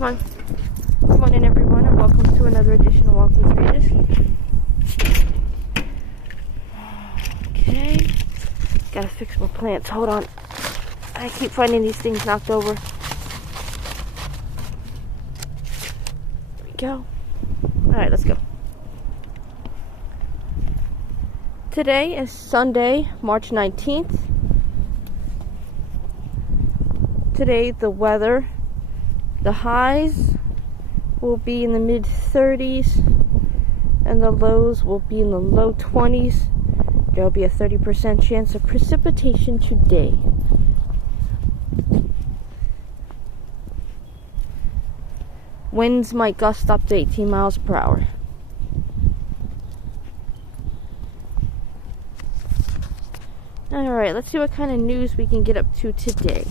Come on. Good morning, everyone, and welcome to another edition of Walk with Regis. Okay. Gotta fix my plants. Hold on. I keep finding these things knocked over. There we go. Alright, let's go. Today is Sunday, March 19th. Today, the weather, the highs will be in the mid-30s and the lows will be in the low 20s. There will be a 30% chance of precipitation today. Winds might gust up to 18 miles per hour. Alright, let's see what kind of news we can get up to today.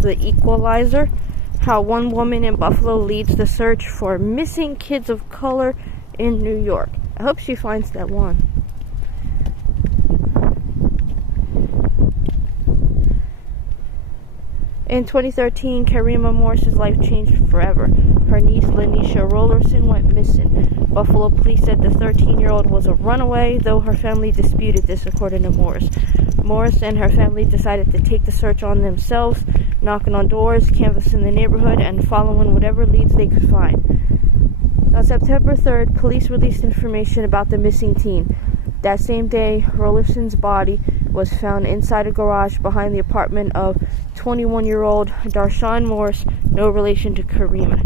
The Equalizer, how one woman in Buffalo leads the search for missing kids of color in New York. I hope she finds that one. In 2013, Karima Morris's life changed forever. Her niece, Lanisha Rollerson, went missing. Buffalo police said the 13-year-old was a runaway, though her family disputed this, according to Morris. Morris and her family decided to take the search on themselves, knocking on doors, canvassing the neighborhood, and following whatever leads they could find. On September 3rd, police released information about the missing teen. That same day, Rollerson's body was found inside a garage behind the apartment of 21-year-old Darshawn Morris, no relation to Karima.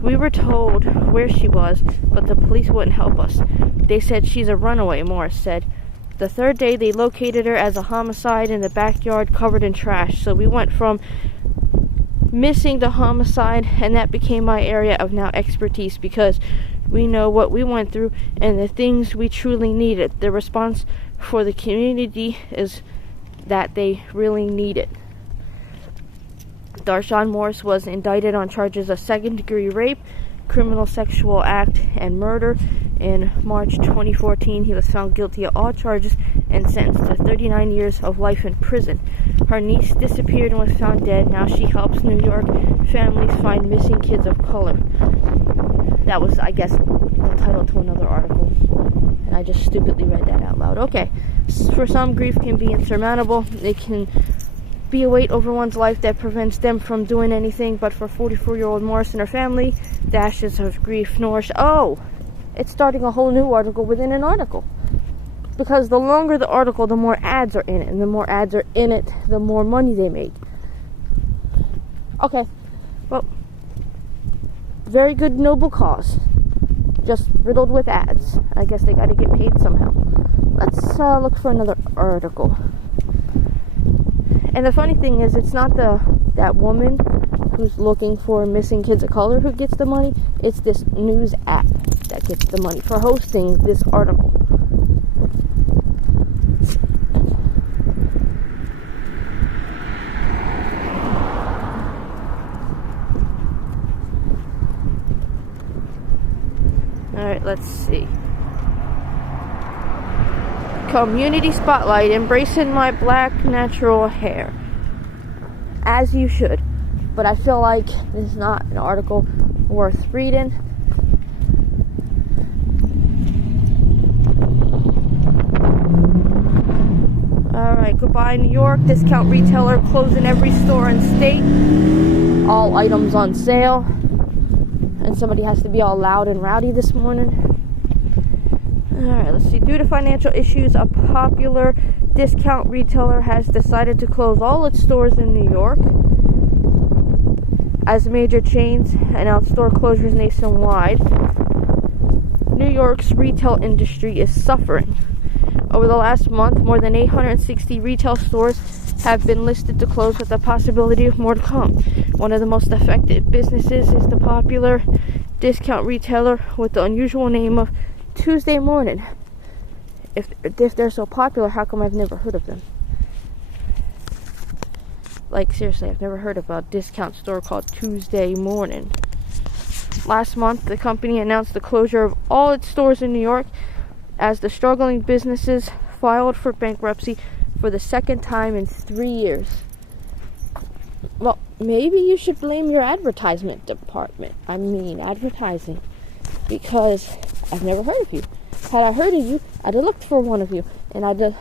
We were told where she was, but the police wouldn't help us. They said she's a runaway, Morris said. The third day, they located her as a homicide in the backyard covered in trash. So we went from missing to homicide, and that became my area of now expertise because we know what we went through and the things we truly needed. The response for the community is that they really need it. Darshawn Morris was indicted on charges of second-degree rape, criminal sexual act, and murder. In March 2014, he was found guilty of all charges and sentenced to 39 years of life in prison. Her niece disappeared and was found dead. Now she helps New York families find missing kids of color. That was, I guess, the title to another article. And I just stupidly read that out loud. Okay. For some, grief can be insurmountable. It can be a weight over one's life that prevents them from doing anything. But for 44-year-old Morris and her family, the ashes of grief nourish. Oh! It's starting a whole new article within an article. Because the longer the article, the more ads are in it. And the more ads are in it, the more money they make. Okay. Well, very good, noble cause. Just riddled with ads. I guess they gotta get paid somehow. Let's look for another article. And the funny thing is, it's not that woman who's looking for missing kids of color who gets the money. It's this news app that gets the money for hosting this article. Alright, let's see. Community Spotlight, embracing my black natural hair. As you should. But I feel like this is not an article worth reading. Alright, goodbye New York. Discount retailer closing every store in state. All items on sale. And somebody has to be all loud and rowdy this morning. Alright, let's see. Due to financial issues, a popular discount retailer has decided to close all its stores in New York. As major chains announce store closures nationwide, New York's retail industry is suffering. Over the last month, more than 860 retail stores have been listed to close, with the possibility of more to come. One of the most affected businesses is the popular discount retailer with the unusual name of Tuesday Morning. If they're so popular, how come I've never heard of them? Like, seriously, I've never heard of a discount store called Tuesday Morning. Last month, the company announced the closure of all its stores in New York as the struggling businesses filed for bankruptcy for the second time in 3 years. Well, maybe you should blame your advertisement department. I mean, advertising. Because I've never heard of you. Had I heard of you, I'd have looked for one of you. And I'd have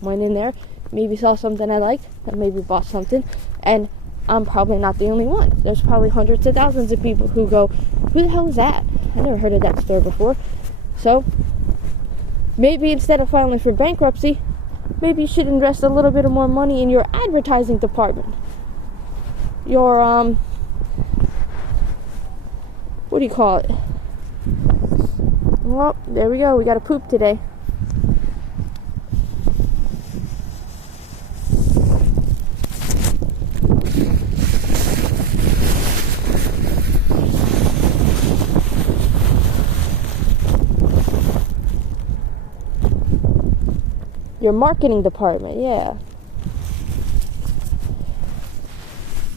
went in there, maybe saw something I liked, and maybe bought something. And I'm probably not the only one. There's probably hundreds of thousands of people who go, who the hell is that? I never heard of that store before. So, maybe instead of filing for bankruptcy, maybe you should invest a little bit of more money in your advertising department. Your, what do you call it? Well, there we go. We got to poop today. Your marketing department, yeah.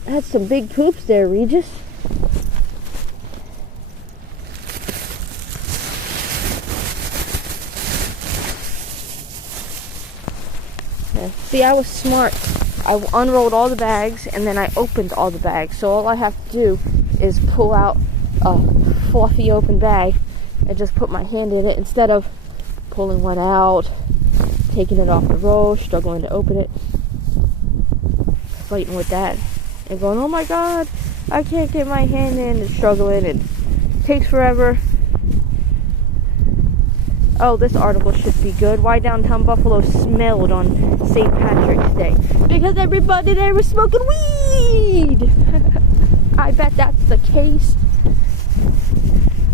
That's some big poops there, Regis. Okay. See, I was smart. I unrolled all the bags and then I opened all the bags. So all I have to do is pull out a fluffy open bag and just put my hand in it instead of pulling one out, taking it off the roll, struggling to open it, fighting with that, and going, oh my god, I can't get my hand in, and struggling, and it takes forever. Oh, this article should be good. Why downtown Buffalo smelled on St. Patrick's Day. Because everybody there was smoking weed! I bet that's the case.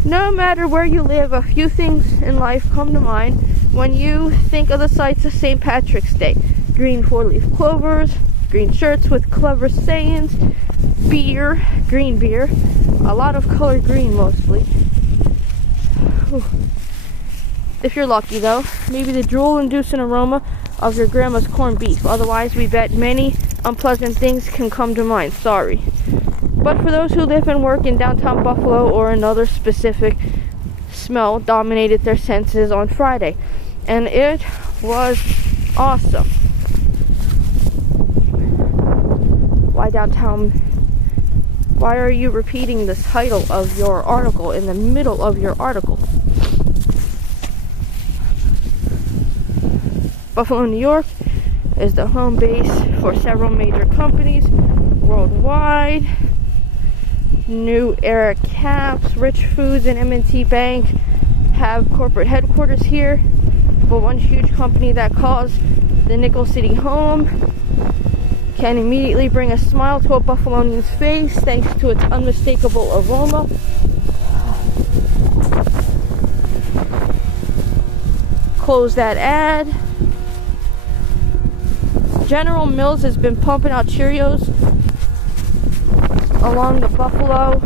No matter where you live, a few things in life come to mind when you think of the sights of St. Patrick's Day. Green four-leaf clovers, green shirts with clever sayings, beer, green beer, a lot of color green mostly. Whew. If you're lucky though, maybe the drool-inducing aroma of your grandma's corned beef. Otherwise, we bet many unpleasant things can come to mind. Sorry. But for those who live and work in downtown Buffalo or another specific smell dominated their senses on Friday. And it was awesome. Why downtown? Why are you repeating the title of your article in the middle of your article? Buffalo, New York is the home base for several major companies worldwide. New Era Caps, Rich Foods, and M&T Bank have corporate headquarters here. But one huge company that calls the Nickel City home can immediately bring a smile to a Buffalonian's face thanks to its unmistakable aroma. Close that ad. General Mills has been pumping out Cheerios along the Buffalo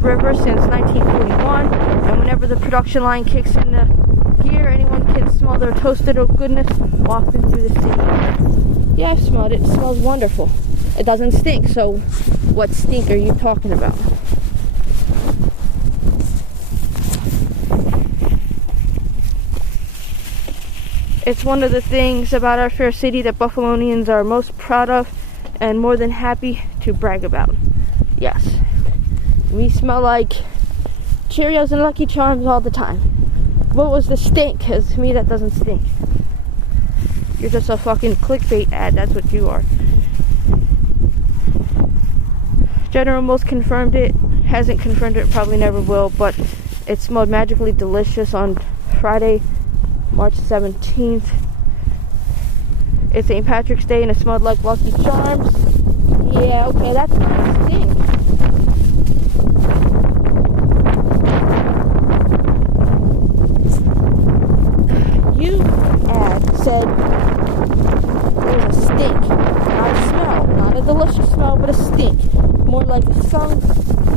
River since 1941, and whenever the production line kicks into gear, anyone can smell their toasted oat goodness wafting through the city. Yeah, I've smelled it. It smells wonderful. It doesn't stink, so what stink are you talking about? It's one of the things about our fair city that Buffalonians are most proud of and more than happy to brag about. Yes, we smell like Cheerios and Lucky Charms all the time. What was the stink? Because to me that doesn't stink. You're just a fucking clickbait ad, that's what you are. General Mills confirmed it, hasn't confirmed it, probably never will, but it smelled magically delicious on Friday, March 17th. It's St. Patrick's Day and it smelled like Lucky Charms. Yeah, okay, that's not a stink. You ad said there was a stink, not a smell, not a delicious smell, but a stink. More like a skunk,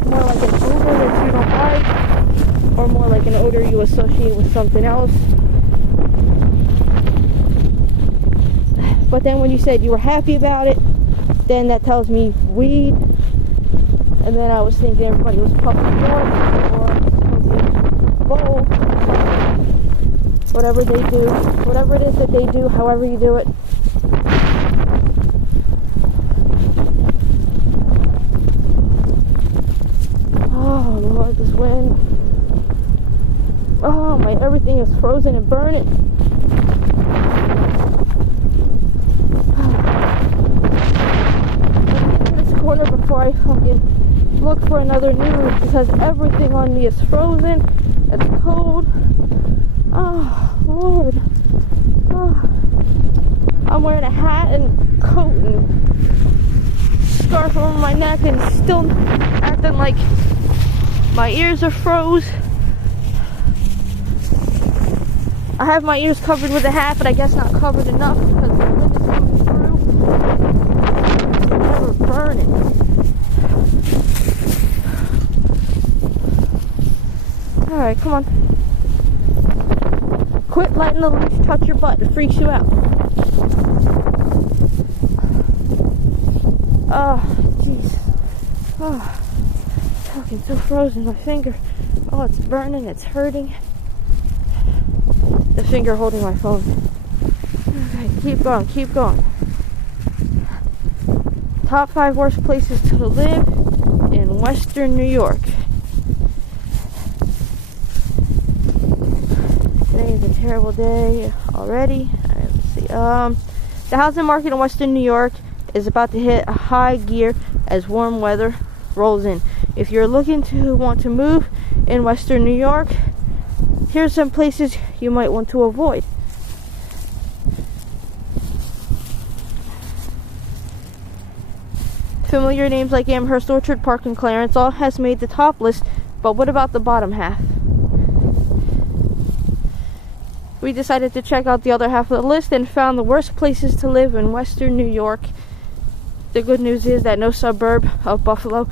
more like an odor that you don't like, or more like an odor you associate with something else. But then when you said you were happy about it, then that tells me weed, And then I was thinking everybody was puffing water or smoking bowl. Whatever they do, whatever it is that they do, however you do it. Oh Lord, this wind. Oh my, everything is frozen and burning. Corner before I fucking look for another news, because everything on me is frozen. It's cold. Oh Lord. Oh. I'm wearing a hat and coat and scarf over my neck and still acting like my ears are froze. I have my ears covered with a hat, but I guess not covered enough because the wind is coming through. It's never burning. Alright, come on. Quit letting the leash touch your butt. It freaks you out. Oh, jeez. Oh, fucking so frozen. My finger. Oh, it's burning. It's hurting. The finger holding my phone. Okay, keep going. Keep going. Top 5 worst places to live in Western New York. Today is a terrible day already. Let's see. The housing market in Western New York is about to hit a high gear as warm weather rolls in. If you're looking to want to move in Western New York, here's some places you might want to avoid. Familiar names like Amherst, Orchard Park, and Clarence all has made the top list, but what about the bottom half? We decided to check out the other half of the list and found the worst places to live in Western New York. The good news is that no suburb of Buffalo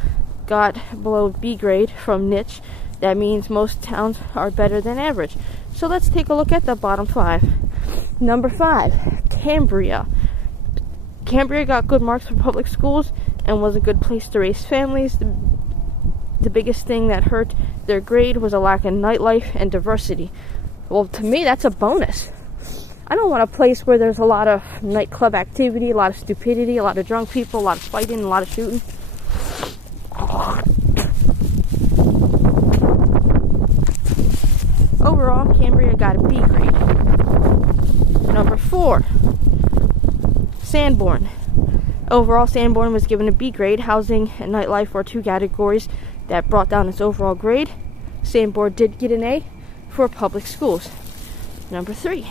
got below B grade from niche. That means most towns are better than average. So let's take a look at the bottom 5. Number 5, Cambria. Cambria got good marks for public schools and was a good place to raise families. The biggest thing that hurt their grade was a lack of nightlife and diversity. Well, to me, that's a bonus. I don't want a place where there's a lot of nightclub activity, a lot of stupidity, a lot of drunk people, a lot of fighting, a lot of shooting. Overall, Cambria got a B grade. Number 4, Sanborn. Overall, Sanborn was given a B grade. Housing and nightlife were 2 categories that brought down its overall grade. Sanborn did get an A for public schools. Number 3,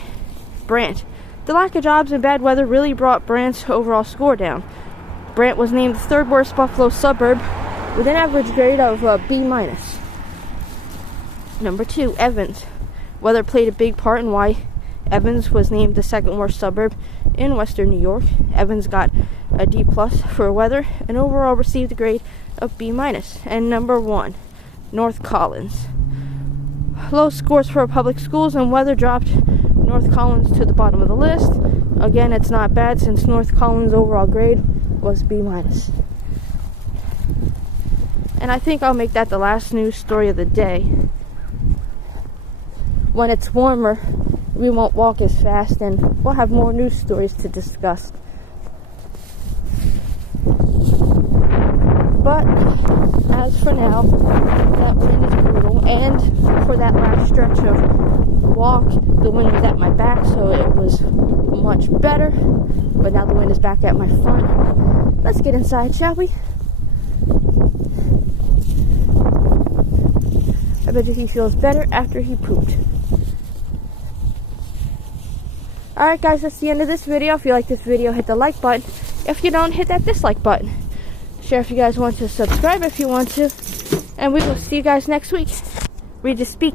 Brant. The lack of jobs and bad weather really brought Brant's overall score down. Brant was named the 3rd worst Buffalo suburb with an average grade of B-. Number 2, Evans. Weather played a big part in why Evans was named the 2nd worst suburb in Western New York. Evans got a D+ for weather and overall received a grade of B-. And number 1, North Collins. Low scores for public schools and weather dropped North Collins to the bottom of the list. Again, it's not bad since North Collins' overall grade was B-. And I think I'll make that the last news story of the day. When it's warmer, we won't walk as fast and we'll have more news stories to discuss. But as for now, that wind is brutal, and for that last stretch of walk, the wind was at my back, so it was much better. But now the wind is back at my front. Let's get inside, shall we? I bet you he feels better after he pooped. Alright guys, that's the end of this video. If you like this video, hit the like button. If you don't, hit that dislike button. Share if you guys want to, subscribe if you want to. And we will see you guys next week. Regis speak.